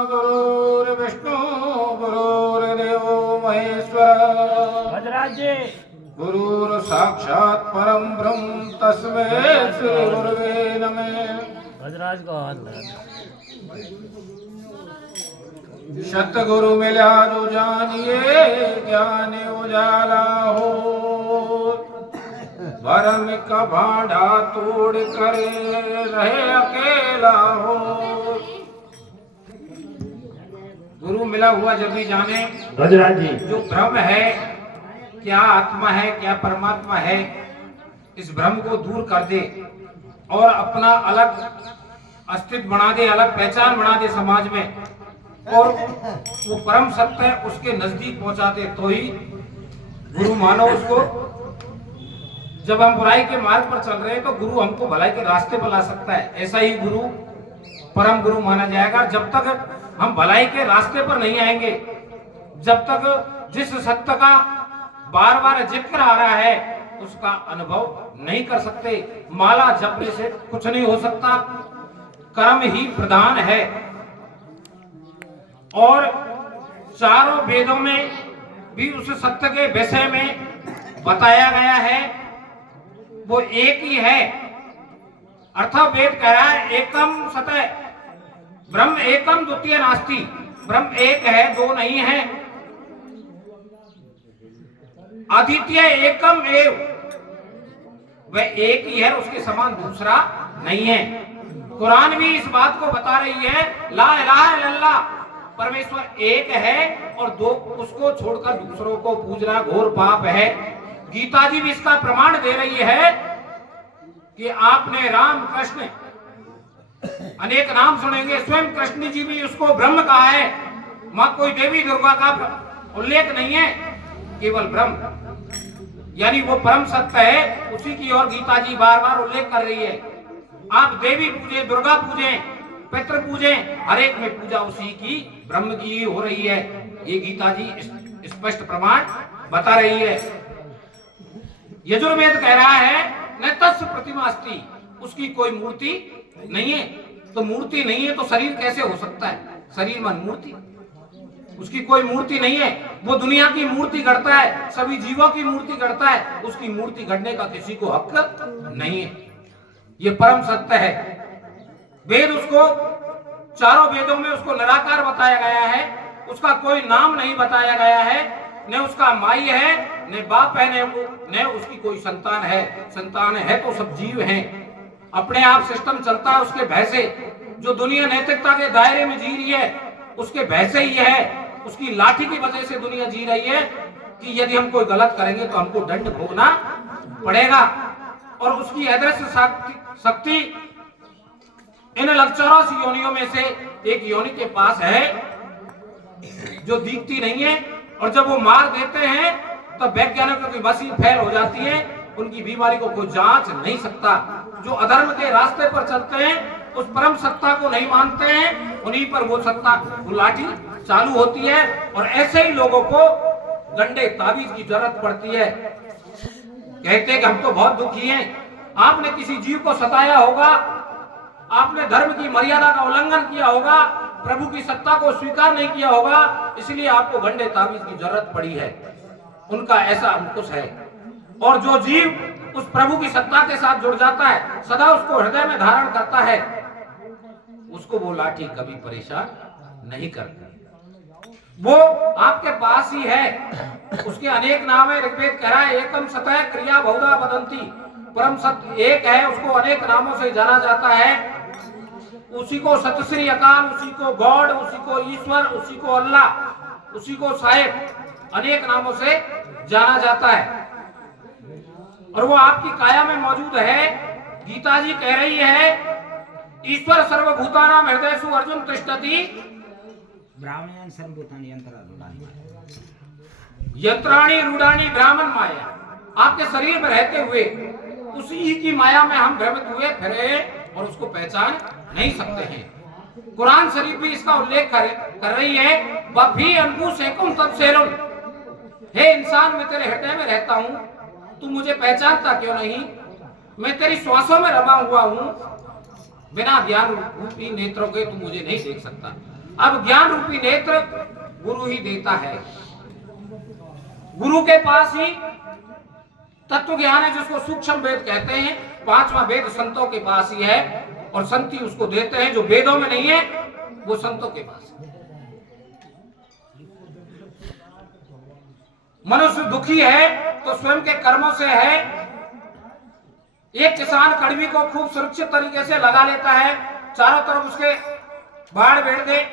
गुरुर्विष्णु गुरुर्देवो महेश्वर गुरुर साक्षात् परम ब्रह्म तस्मै श्री गुरुवे नमः। गजराज को हाथ सतगुरु मिला जो जानिए ज्ञान उजाला हो, भरम का भांडा तोड़ कर रहे अकेला हो। गुरु मिला हुआ जब भी जाने गजराज जी जो भ्रम है, क्या आत्मा है क्या परमात्मा है, इस भ्रम को दूर कर दे और अपना अलग अस्तित्व बना दे, अलग पहचान बना दे समाज में, और वो परम सत्य है उसके नजदीक पहुंचा दे, तो ही गुरु मानो उसको। जब हम बुराई के मार्ग पर चल रहे हैं तो गुरु हमको भलाई के रास्ते पर ला सकता है, ऐसा ही गुरु परम गुरु माना जाएगा। जब तक हम भलाई के रास्ते पर नहीं आएंगे, जब तक जिस सत्य का बार बार जिक्र आ रहा है उसका अनुभव नहीं कर सकते। माला जपने से कुछ नहीं हो सकता, कर्म ही प्रधान है। और चारों वेदों में भी उस सत्य के विषय में बताया गया है, वो एक ही है। अर्थवेद कह रहा है एकम सत्य ब्रह्म एकम द्वितीय नास्ति, ब्रह्म एक है दो नहीं है। अद्वितीय एकम एव, वह एक ही है, उसके समान दूसरा नहीं है। कुरान भी इस बात को बता रही है, ला इलाहा इल्लल्लाह, परमेश्वर एक है और दो उसको छोड़कर दूसरों को पूजना घोर पाप है। गीता जी भी इसका प्रमाण दे रही है कि आपने राम कृष्ण अनेक नाम सुनेंगे, स्वयं कृष्ण जी भी उसको ब्रह्म कहा है। मां कोई देवी दुर्गा का उल्लेख नहीं है, केवल ब्रह्म यानी वो परम सत्य है, उसी की ओर गीता जी बार बार उल्लेख कर रही है। आप देवी पूजे, दुर्गा पूजे, पितृ पूजे, हर एक में पूजा उसी की ब्रह्म की हो रही है। ये गीता जी स्पष्ट प्रमाण बता रही है। यजुर्वेद कह रहा है न तस्य प्रतिमा अस्ति, उसकी कोई मूर्ति नहीं है। तो मूर्ति नहीं है तो शरीर कैसे हो सकता है? शरीर मन मूर्ति, उसकी कोई मूर्ति नहीं है। वो दुनिया की मूर्ति गढ़ता है, सभी जीवों की मूर्ति गढ़ता है, उसकी मूर्ति गढ़ने का किसी को हक नहीं है। ये परम सत्य है। वेद उसको, चारों वेदों में उसको निराकार बताया गया है, उसका कोई नाम नहीं बताया गया है, न उसका माई है न बाप है, न उसकी कोई संतान है। संतान है तो सब जीव हैं। अपने आप सिस्टम चलता है उसके भय से। जो दुनिया नैतिकता के दायरे में जी रही है उसके भय से ही है, उसकी लाठी की वजह से दुनिया जी रही है कि यदि हम कोई गलत करेंगे तो हमको दंड भोगना पड़ेगा। और उसकी अदृश्य शक्ति इन लक्षणों योनियों में से एक योनि के पास है जो दिखती नहीं है, और जब वो मार देते हैं तो वैज्ञानिकों की मशीन फेल हो जाती है, उनकी बीमारी को कोई जांच नहीं सकता। जो अधर्म के रास्ते पर चलते हैं, उस परम सत्ता को नहीं मानते हैं, उन्हीं पर वो सत्ता, वो लाठी चालू होती है। और ऐसे ही लोगों को गंडे ताबीज की जरूरत पड़ती है। कहते हैं कि हम तो बहुत दुखी हैं। आपने किसी जीव को सताया होगा, आपने धर्म की मर्यादा का उल्लंघन किया होगा, प्रभु की सत्ता को स्वीकार नहीं किया होगा, इसलिए आपको गंडे ताबीज की जरूरत पड़ी है। उनका ऐसा अंकुश है। और जो जीव उस प्रभु की सत्ता के साथ जुड़ जाता है, सदा उसको हृदय में धारण करता है, उसको वो लाठी कभी परेशान नहीं करती। वो आपके पास ही है। उसके अनेक नाम है। ऋग्वेद कह रहा है एकम सतः क्रिया बहुधा वदंती, परम सत्य एक है, उसको अनेक नामों से जाना जाता है। उसी को सतश्री अकाल, उसी को गॉड, उसी को ईश्वर, उसी को अल्लाह, उसी को साहेब, अनेक नामों से जाना जाता है। और वो आपकी काया में मौजूद है। गीता जी कह रही है ईश्वर सर्वभूतानां हृदयेषु अर्जुन तिष्ठति ब्राह्मण सर्वभूतानि यंत्राणि रूढ़ाणि ब्राह्मण माया। आपके शरीर में रहते हुए उसी की माया में हम भ्रमित हुए फिरे और उसको पहचान नहीं सकते हैं। कुरान शरीफ भी इसका उल्लेख कर रही है, वफी अंकुशेकुम तत्सेरुन, हे इंसान मैं तेरे हृदय में रहता हूं, तू मुझे पहचानता क्यों नहीं? मैं तेरी श्वासों में रमा हुआ हूं, बिना ज्ञान रूपी नेत्रों के तू मुझे नहीं देख सकता। अब ज्ञान रूपी नेत्र गुरु ही देता है। गुरु के पास ही तत्व ज्ञान है, जिसको सूक्ष्म वेद कहते हैं। पांचवा वेद संतों के पास ही है, और संत ही उसको देते हैं। जो वेदों में नहीं है वो संतों के पास है। मनुष्य दुखी है तो स्वयं के कर्मों से है। एक किसान कड़वी को खूब सुरक्षित तरीके से लगा लेता है, चारों तरफ उसके बाढ़ बैठ गए,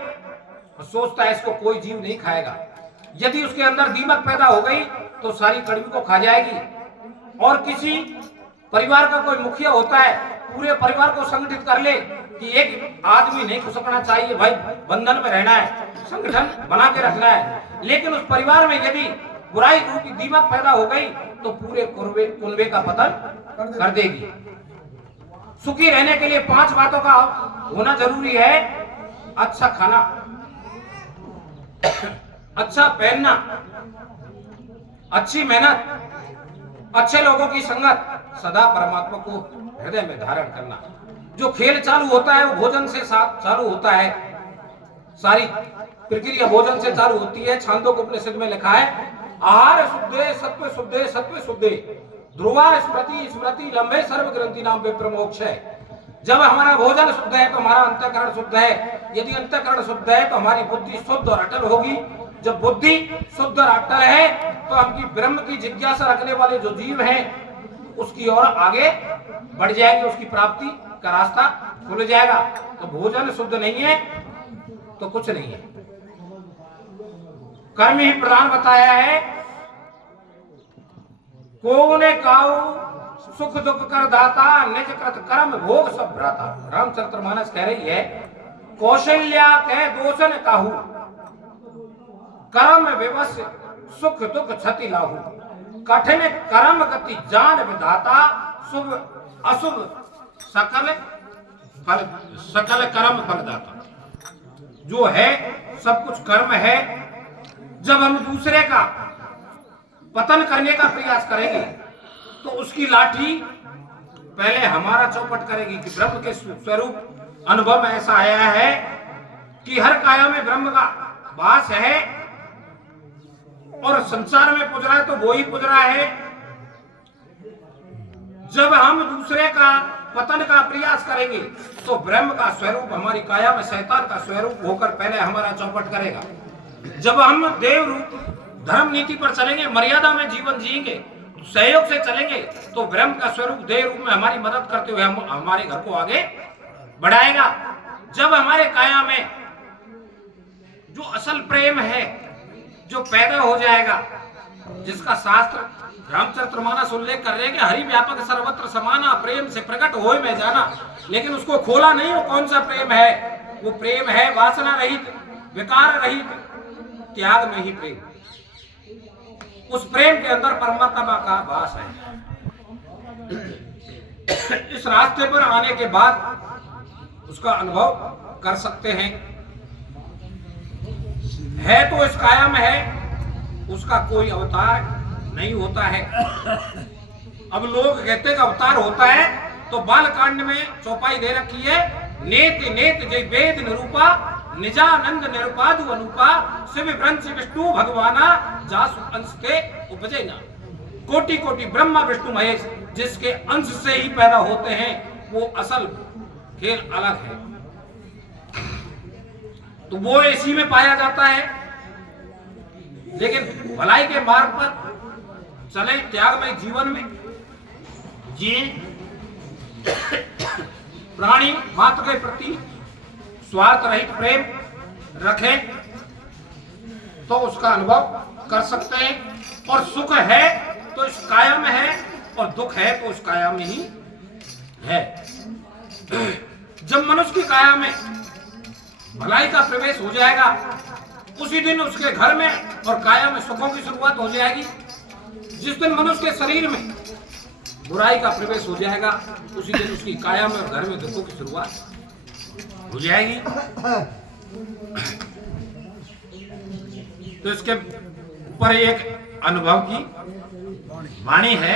और सोचता है इसको कोई जीव नहीं खाएगा। यदि उसके अंदर दीमक पैदा हो गई तो सारी कड़वी को खा जाएगी। और किसी परिवार का कोई मुखिया होता है, पूरे परिवार को संगठित कर ले कि एक आदमी नहीं खसकना चाहिए, भाई बंधन में रहना है, संगठन बना के रखना है। लेकिन उस परिवार में यदि बुराई रूपी दीमक पैदा हो गई तो पूरे कुनबे का पतन कर देगी। सुखी रहने के लिए 5 बातों का होना जरूरी है। अच्छा खाना, अच्छा पहनना, अच्छी मेहनत, अच्छे लोगों की संगत, सदा परमात्मा को हृदय में धारण करना। जो खेल चालू होता है वो भोजन से चालू होता है। सारी प्रक्रिया भोजन से चालू होती है। छांदोग्योपनिषद में लिखा है, आहार शुद्धे सत्व शुद्धे सत्व शुद्धे ध्रुवा स्मृति स्मृति लंबे सर्व ग्रंथि नाम वे प्रमोक्ष है। जब हमारा भोजन शुद्ध है तो हमारा अंतःकरण शुद्ध है। यदि अंतःकरण शुद्ध है तो हमारी बुद्धि शुद्ध और अटल होगी। जब बुद्धि शुद्ध और अटल है तो हमकी ब्रह्म की जिज्ञासा रखने वाले जो जीव हैं उसकी ओर आगे बढ़ जाएंगे, उसकी प्राप्ति का रास्ता खुल जाएगा। तो भोजन शुद्ध नहीं है तो कुछ नहीं है। कर्म ही प्रधान बताया है। कोने काऊ सुख दुख कर दाता, निज कृत कर्म भोग सब भ्राता। रामचरितमानस कह रही है, कौशल्या कह दोषन काहू, कर्म विवश सुख दुख क्षति लाहू। कठिन कर्म गति जान विधाता, शुभ अशुभ सकल कर्म फलदाता। जो है सब कुछ कर्म है। जब हम दूसरे का पतन करने का प्रयास करेंगे तो उसकी लाठी पहले हमारा चौपट करेगी। कि ब्रह्म के स्वरूप अनुभव में ऐसा आया है कि हर काया में ब्रह्म का वास है, और संसार में पुज रहा है तो वो ही पुज रहा है। जब हम दूसरे का पतन का प्रयास करेंगे तो ब्रह्म का स्वरूप हमारी काया में शैतान का स्वरूप होकर पहले हमारा चौपट करेगा। जब हम देव रूप धर्म नीति पर चलेंगे, मर्यादा में जीवन जिएंगे, सहयोग से चलेंगे, तो ब्रह्म का स्वरूप देव रूप में हमारी मदद करते हुए हमारे घर को आगे बढ़ाएगा। जब हमारे काया में जो असल प्रेम है जो पैदा हो जाएगा, जिसका शास्त्र रामचरितमानस उल्लेख कर रहे हैं कि हरि व्यापक सर्वत्र समाना, प्रेम से प्रकट होए में जाना। लेकिन उसको खोला नहीं। वो कौन सा प्रेम है? वो प्रेम है वासना रहित, विकार रहित, त्याग में ही प्रेम। उस प्रेम के अंदर परमात्मा का वास है। इस रास्ते पर आने के बाद उसका अनुभव कर सकते हैं। है तो इस काया में है, उसका कोई अवतार नहीं होता है। अब लोग कहते हैं कि अवतार होता है, तो बालकांड में चौपाई दे रखी है, नेत नेत जय वेद निरूपा, निजानंद निरुपादु अनुपा, शिव ब्रह्म विष्णु भगवाना, जासु अंश के उपजे ना। कोटि कोटि ब्रह्मा विष्णु महेश, जिसके अंश से ही पैदा होते हैं, वो असल खेल अलग है। तो वो इसी में पाया जाता है। लेकिन भलाई के मार्ग पर चले, त्यागमय जीवन में जिए, प्राणी मात्र के प्रति स्वार्थ रहित प्रेम रखें, तो उसका अनुभव कर सकते हैं। और सुख है तो इस काया में है, और दुख है तो उस काया में ही है। जब मनुष्य की काया में भलाई का प्रवेश हो जाएगा, उसी दिन उसके घर में और काया में सुखों की शुरुआत हो जाएगी। जिस दिन मनुष्य के शरीर में बुराई का प्रवेश हो जाएगा, उसी दिन उसकी काया में और घर में दुखों की शुरुआत हो जाएगी। तो इसके ऊपर एक अनुभव की वाणी है।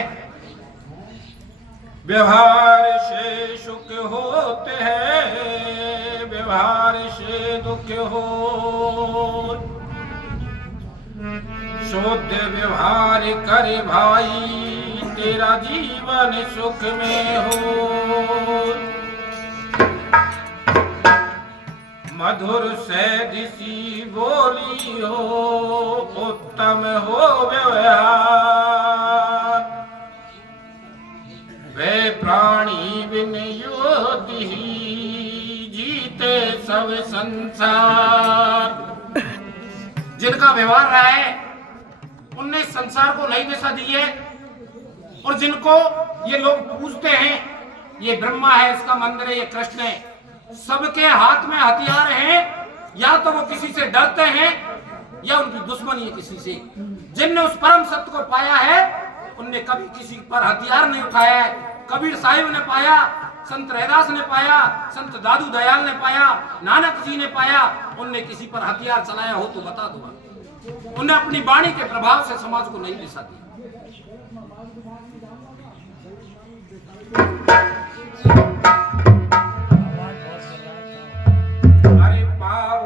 व्यवहार से सुख होते हैं, व्यवहार से दुख हो। शुद्ध व्यवहार करे भाई, तेरा जीवन सुख में हो। मधुर सहज सी बोली हो, उत्तम हो व्यवहार। वे प्राणी बिन योति जीते सब संसार। जिनका व्यवहार रहा है उनने संसार को नई दिशा दी है। और जिनको ये लोग पूजते हैं, ये ब्रह्मा है, इसका मंदिर है, ये कृष्ण है, सबके हाथ में हथियार हैं। या तो वो किसी से डरते हैं या उनकी दुश्मनी है किसी से। जिनने उस परम सत्य को पाया है उनने कभी किसी पर हथियार नहीं उठाया है। कबीर साहिब ने पाया, संत रैदास ने पाया, संत दादू दयाल ने पाया, नानक जी ने पाया। उनने किसी पर हथियार चलाया हो तो बता दो। उन्हें अपनी वाणी के प्रभाव से समाज को नई दिशा दी। अरे पाओ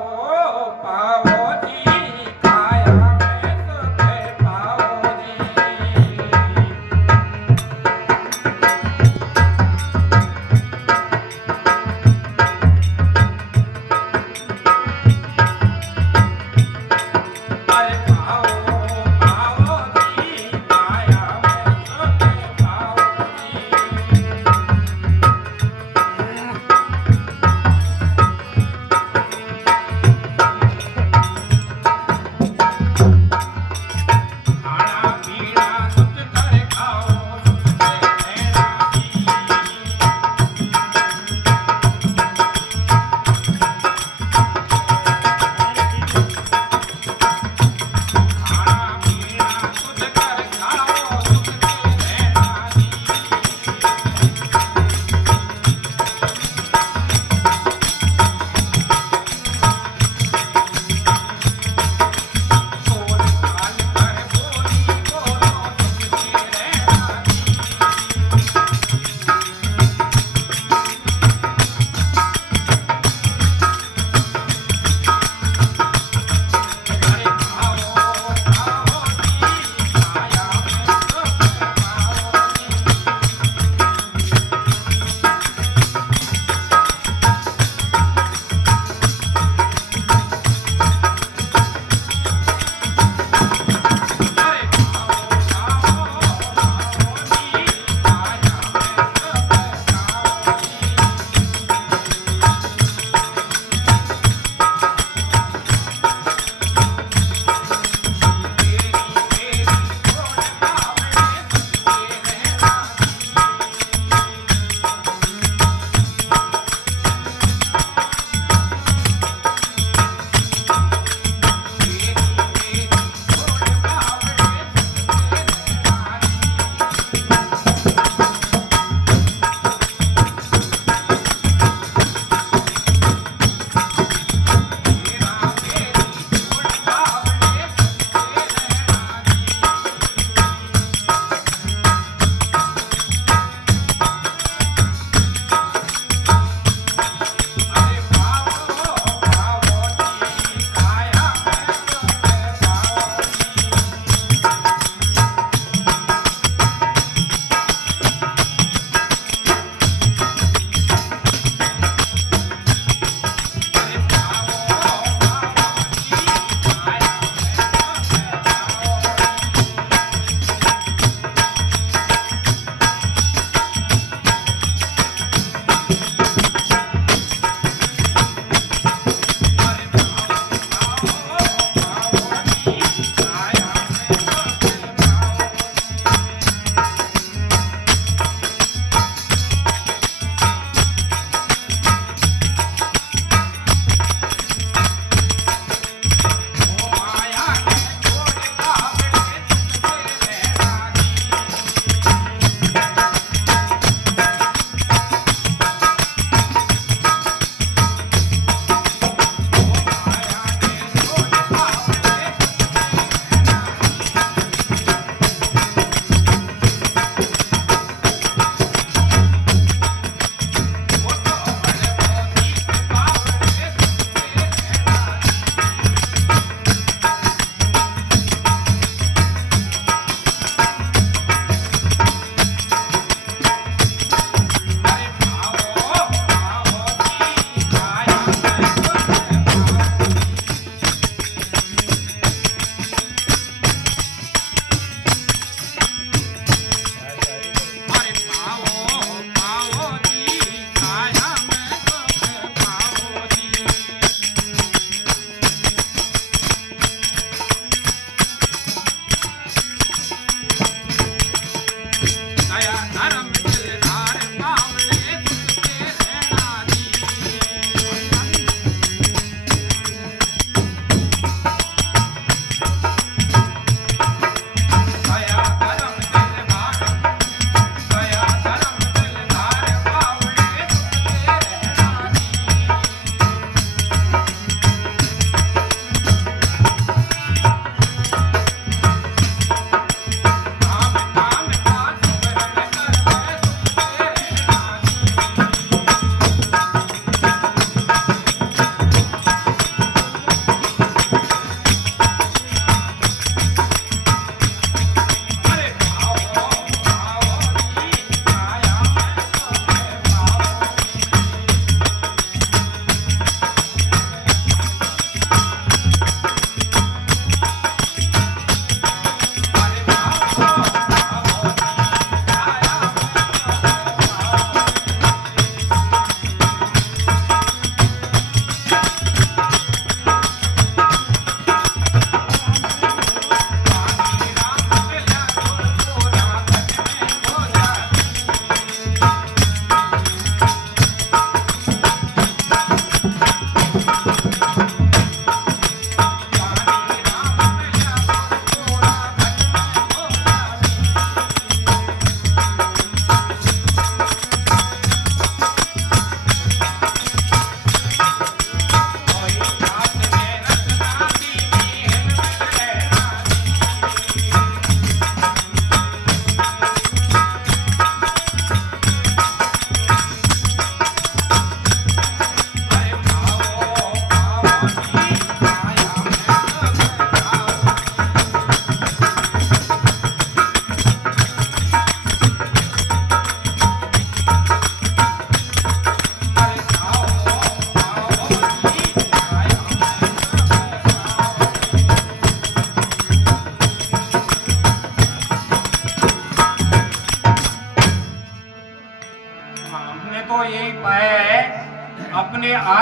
पाओ जी काया में सुख पाओ जी। अरे पाओ पाओ जी काया में सुख पाओ जी।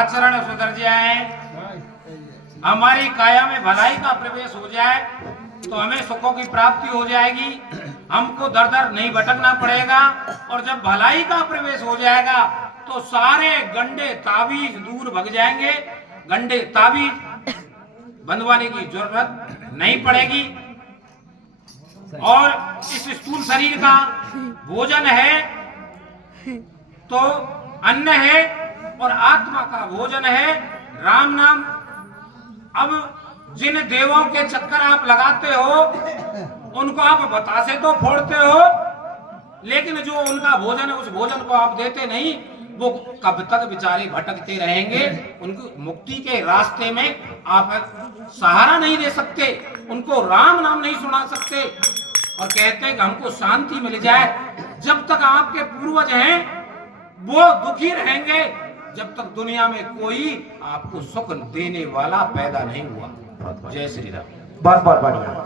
आचरण सुधर जाए, हमारी काया में भलाई का प्रवेश हो जाए तो हमें सुखों की प्राप्ति हो जाएगी, हमको दर दर नहीं भटकना पड़ेगा। और जब भलाई का प्रवेश हो जाएगा तो सारे गंडे ताबीज दूर भग जाएंगे, गंडे ताबीज बंधवाने की जरूरत नहीं पड़ेगी। और इस स्थूल शरीर का भोजन है तो अन्न है और आत्मा का भोजन है राम नाम। अब जिन देवों के चक्कर आप लगाते हो उनको आप बतासे तो फोड़ते हो, लेकिन जो उनका भोजन है उस भोजन को आप देते नहीं, वो कब तक बेचारे भटकते रहेंगे। उनको मुक्ति के रास्ते में आप सहारा नहीं दे सकते, उनको राम नाम नहीं सुना सकते और कहते हैं कि हमको शांति मिल जाए। जब तक आपके पूर्वज हैं वो दुखी रहेंगे, जब तक दुनिया में कोई आपको सुख देने वाला पैदा नहीं हुआ। जय श्री राम। बहुत बहुत बढ़िया।